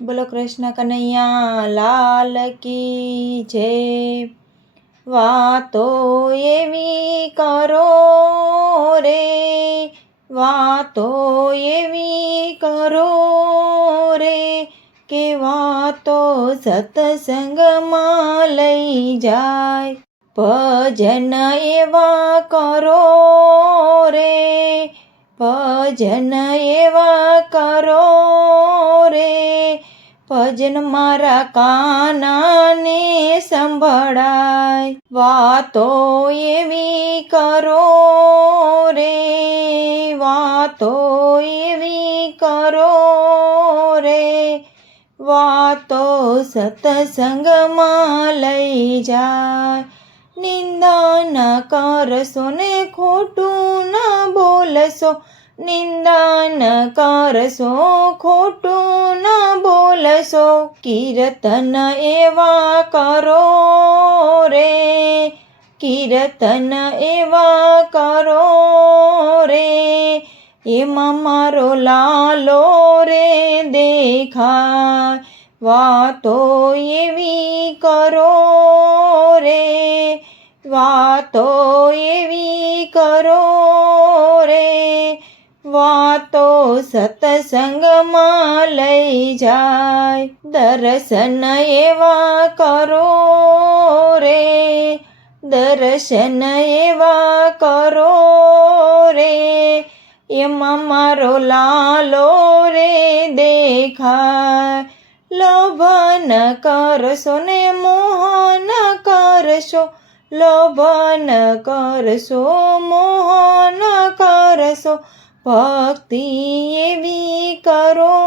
બોલો કૃષ્ણ કનૈયા લાલ કી જય। વાતો એવી કરો રે, વાતો એવી કરો રે, કે વાતો સત્સંગમાં લઈ જાય। ભજન એવા કરો રે, ભજન એવા કરો રે, ભજન મારા કાનાને સંભળાય। વાતો એવી કરો રે, વાતો એવી કરો રે, વાતો સત્સંગમાં લઈ જાય। નિંદા ન કરશો ને ખોટું ન બોલશો, નિંદા ન કરશો ખોટું ન બોલશો, કીર્તન એવા કરો રે, કીર્તન એવા કરો રે, એમાં મારો લાલો રે દેખાય। વાતો એવી કરો રે, વાતો એવી કરો રે, વાતો સત્સંગમાં લઈ જાય। દર્શન એવા કરો રે, દર્શન એવા કરો રે, એમાં મારો લાલો રે દેખાય। લોભ ન કરશો ને મોહ ન કરશો, લોભ ન કરશો મોહ ન કરશો, ભક્તિ એવી કરો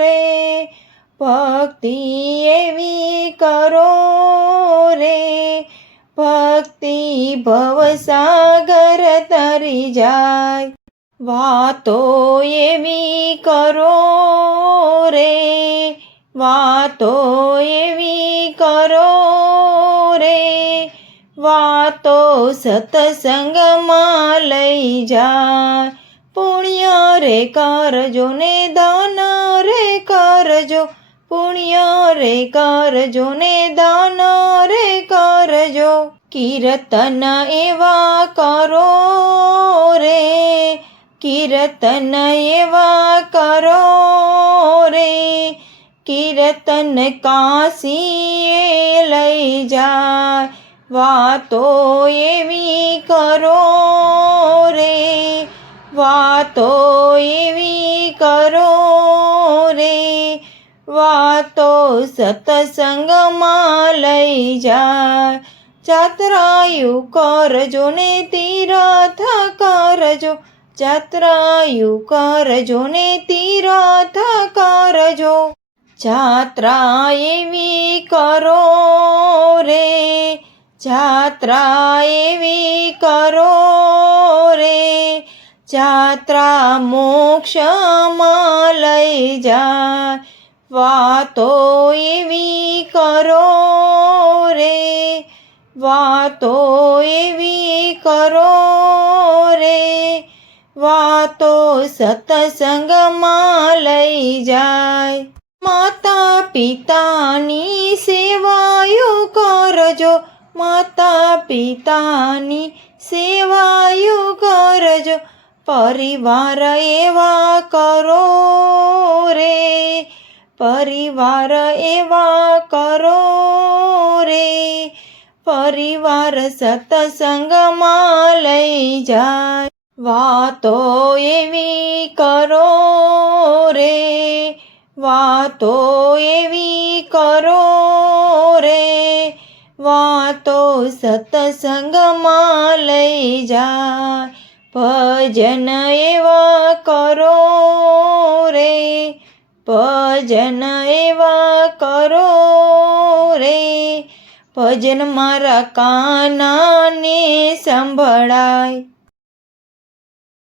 રે, ભક્તિ એવી કરો રે, ભક્તિ ભવસાગર તરી જાય। વાતો એવી કરો રે, વાતો એવી કરો રે, વાતો સત્સંગમાં લઈ જાય। પુણ્ય રે કરજો ને દાન રે કરજો, પુણ્ય રે કરજો ને દાન રે કરજો, કીર્તન એવા કરો રે, કીર્તન એવા કરો રે, કીર્તન કાશીએ લઈ જાય। વાતો એવી કરો રે, વાતો એવી કરો રે, વાતો સત્સંગમાં લઈ જાય। જાત્રાયુ કરજો ને તીર્થ કરજો, જાત્રાયુ કરજો ને તીર્થ કરજો, જાત્રા એવી કરો રે, જાત્રા એવી કરો રે, જાત્રા મોક્ષમાં લઈ જાય। વાતો એવી કરો રે, વાતો એવી કરો રે, વાતો સત્સંગમાં લઈ જાય। માતા પિતાની સેવાયો કરજો, માતા પિતાની સેવાયો કરજો, પરિવાર એવા કરો રે, પરિવાર એવા કરો રે, પરિવાર સત્સંગમાં લઈ જાય। વાતો એવી કરો રે, વાતો એવી કરો રે, વાતો સત્સંગમાં લઈ જાય। ભજન એવા કરો રે, ભજન એવા કરો રે, ભજન મારા કાનાને સંભળાય।